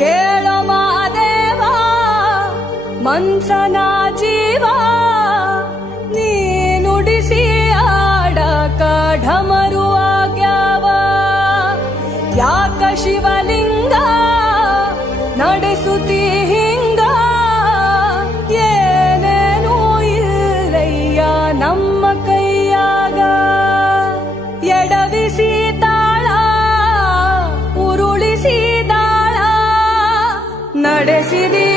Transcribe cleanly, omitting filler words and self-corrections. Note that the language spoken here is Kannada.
ಕೇಳೋ ಮಾದೇವ ಮನ್ಸನ ಜೀವ ನೀ ನುಡಿಸಿ ಆಡಕ ಢಮರು ಆಗ್ಯಾವ ಯಾಕ ಶಿವಲಿಂಗ ನಡೆಸುತ್ತಿ ಹಿಂಗ ಏನೇನೂ ಇಲ್ಲಯ್ಯ ನಮ್ಮ ಕೈಯಾಗ ಎಡವಿಸಿ ತಾಳ ಉರುಳಿಸಿ ದಾಳ ನಡೆಸಿದಿ